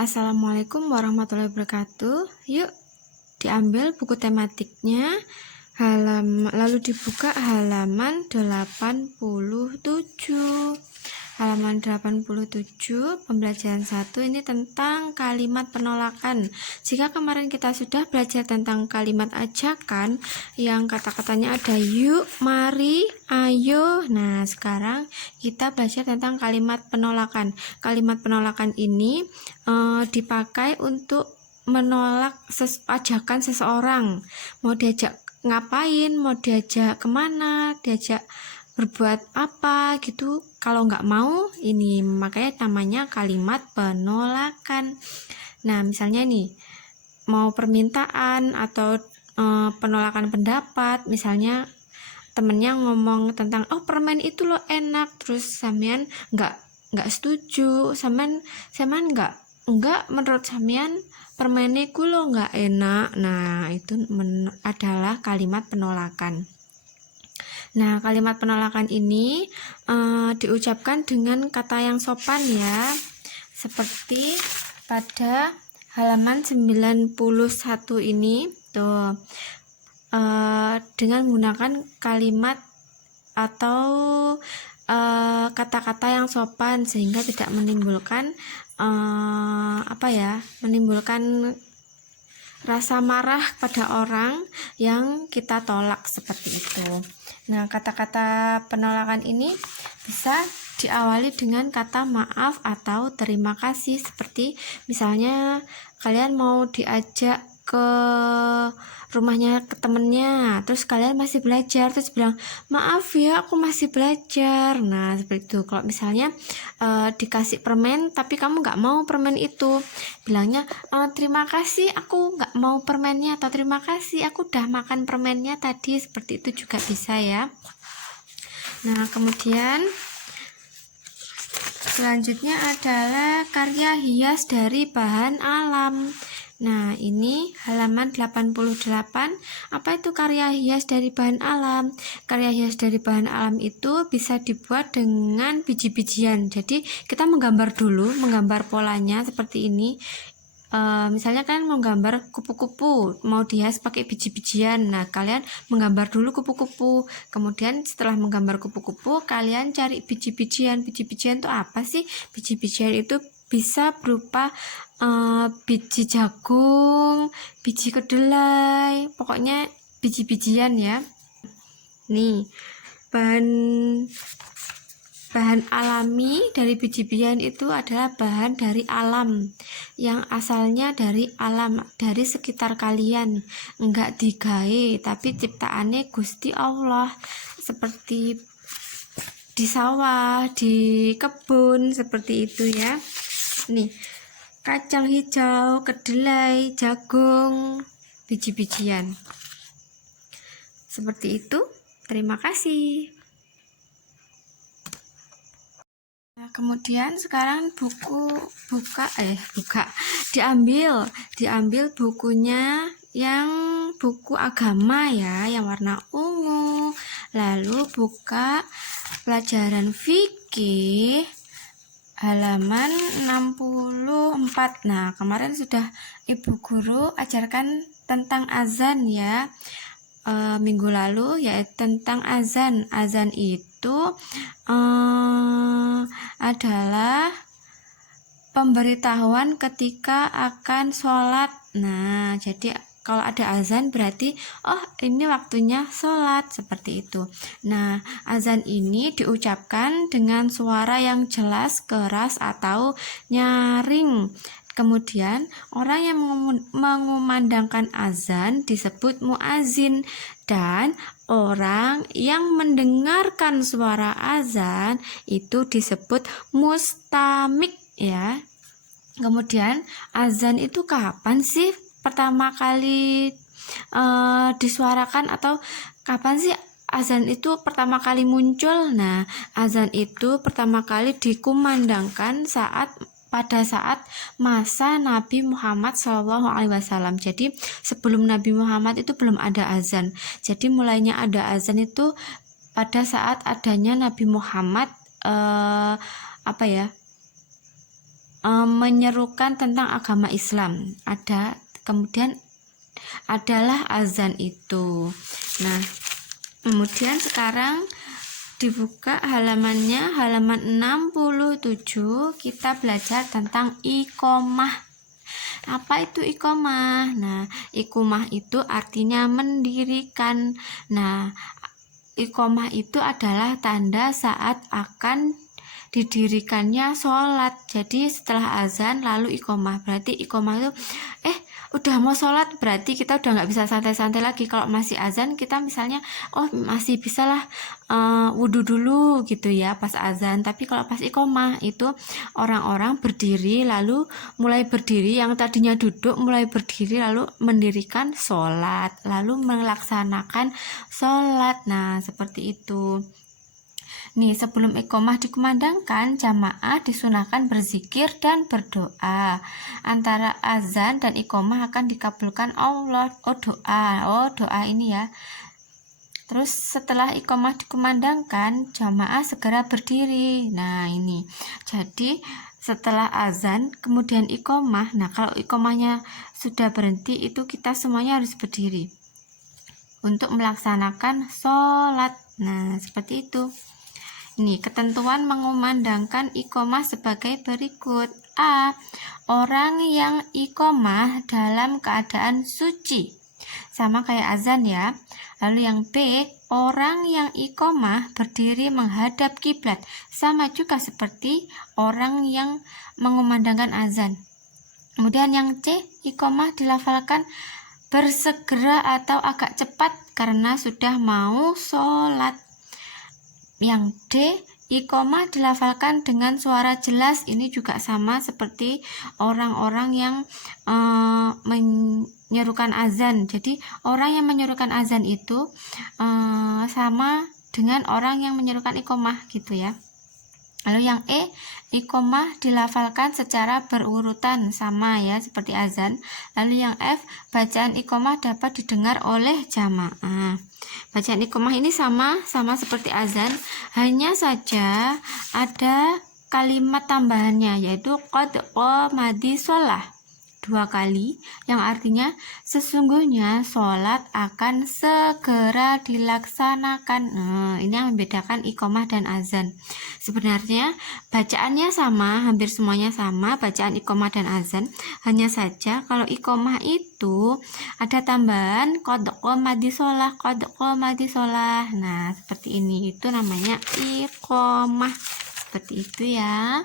Assalamualaikum warahmatullahi wabarakatuh. Yuk diambil buku tematiknya, lalu dibuka halaman 87. Halaman 87, pembelajaran 1 ini tentang kalimat penolakan. Jika kemarin kita sudah belajar tentang kalimat ajakan yang kata-katanya ada yuk, mari, ayo. Nah, sekarang kita belajar tentang kalimat penolakan. Kalimat penolakan ini dipakai untuk menolak ajakan seseorang. Mau diajak ngapain, mau diajak kemana, diajak berbuat apa gitu. Kalau nggak mau, ini makanya namanya kalimat penolakan. Nah, misalnya nih, mau permintaan atau penolakan pendapat, misalnya temennya ngomong tentang permen itu loh enak, terus sampean nggak setuju, sampean nggak menurut sampean permen itu loh nggak enak. Nah, itu adalah kalimat penolakan. Nah, kalimat penolakan ini diucapkan dengan kata yang sopan ya. Seperti pada halaman 91 ini tuh, dengan menggunakan kalimat atau kata-kata yang sopan sehingga tidak menimbulkan menimbulkan rasa marah pada orang yang kita tolak seperti itu. Nah, kata-kata penolakan ini bisa diawali dengan kata maaf atau terima kasih, seperti misalnya kalian mau diajak ke rumahnya ke temennya, terus kalian masih belajar, terus bilang maaf ya aku masih belajar. Nah, seperti itu. Kalau misalnya dikasih permen tapi kamu nggak mau permen itu, bilangnya terima kasih aku nggak mau permennya, atau terima kasih aku udah makan permennya tadi. Seperti itu juga bisa ya. Nah, kemudian selanjutnya adalah karya hias dari bahan alam. Nah, ini halaman 88. Apa itu karya hias dari bahan alam? Karya hias dari bahan alam itu bisa dibuat dengan biji-bijian. Jadi, kita menggambar dulu, menggambar polanya seperti ini. Misalnya kalian mau gambar kupu-kupu, mau dihias pakai biji-bijian. Nah, kalian menggambar dulu kupu-kupu. Kemudian setelah menggambar kupu-kupu, kalian cari biji-bijian. Biji-bijian itu apa sih? Biji-bijian itu bisa berupa biji jagung, biji kedelai, pokoknya biji-bijian ya. Nih, bahan alami dari biji-bijian itu adalah bahan dari alam, yang asalnya dari alam, dari sekitar kalian, enggak digawe tapi ciptaannya Gusti Allah, seperti di sawah, di kebun, seperti itu ya. Nih, kacang hijau, kedelai, jagung, biji-bijian. Seperti itu. Terima kasih. Nah, kemudian sekarang diambil bukunya yang buku agama ya, yang warna ungu. Lalu buka pelajaran fikih halaman 64. Nah, kemarin sudah Ibu Guru ajarkan tentang azan ya, minggu lalu, yaitu tentang azan. Azan itu adalah pemberitahuan ketika akan sholat. Nah, jadi kalau ada azan berarti ini waktunya sholat, seperti itu. Nah, azan ini diucapkan dengan suara yang jelas, keras, atau nyaring. Kemudian orang yang mengumandangkan azan disebut muazin, dan orang yang mendengarkan suara azan itu disebut mustamik ya. Kemudian azan itu kapan sih pertama kali disuarakan, atau kapan sih azan itu pertama kali muncul? Nah, azan itu pertama kali dikumandangkan pada saat masa Nabi Muhammad SAW. Jadi sebelum Nabi Muhammad itu belum ada azan. Jadi mulainya ada azan itu pada saat adanya Nabi Muhammad menyerukan tentang agama Islam. Kemudian adalah azan itu. Nah, kemudian sekarang dibuka halamannya, halaman 67, kita belajar tentang iqomah. Apa itu iqomah? Nah, iqomah itu artinya mendirikan. Nah, iqomah itu adalah tanda saat akan didirikannya sholat. Jadi setelah azan lalu iqomah, berarti iqomah itu udah mau sholat, berarti kita udah nggak bisa santai-santai lagi. Kalau masih azan, kita misalnya masih bisalah wudhu dulu gitu ya pas azan. Tapi kalau pas iqomah itu orang-orang berdiri, lalu mulai berdiri, yang tadinya duduk mulai berdiri lalu mendirikan sholat, lalu melaksanakan sholat. Nah, seperti itu. Nih, sebelum iqomah dikumandangkan, jamaah disunahkan berzikir dan berdoa. Antara azan dan iqomah akan dikabulkan Allah. Doa ini ya. Terus setelah iqomah dikumandangkan, jamaah segera berdiri. Nah, ini. Jadi setelah azan kemudian iqomah. Nah, kalau iqomahnya sudah berhenti, itu kita semuanya harus berdiri untuk melaksanakan sholat. Nah, seperti itu. Ini ketentuan mengumandangkan iqomah sebagai berikut. A. Orang yang iqomah dalam keadaan suci, sama kayak azan ya. Lalu yang B, orang yang iqomah berdiri menghadap kiblat, sama juga seperti orang yang mengumandangkan azan. Kemudian yang C, iqomah dilafalkan bersegera atau agak cepat karena sudah mau sholat. Yang D, iqomah dilafalkan dengan suara jelas. Ini juga sama seperti orang-orang yang menyerukan azan. Jadi orang yang menyerukan azan itu sama dengan orang yang menyerukan iqomah gitu ya. Lalu yang E, iqomah dilafalkan secara berurutan, sama ya seperti azan. Lalu yang F, bacaan iqomah dapat didengar oleh jamaah. Bacaan iqomah ini sama seperti azan, hanya saja ada kalimat tambahannya, yaitu qad qamati shalah, 2 kali, yang artinya sesungguhnya sholat akan segera dilaksanakan. Nah, ini yang membedakan iqomah dan azan. Sebenarnya bacaannya sama, hampir semuanya sama, bacaan iqomah dan azan. Hanya saja kalau iqomah itu ada tambahan qad qamati shalah, qad qamati shalah. Nah, seperti ini, itu namanya iqomah. Seperti itu ya.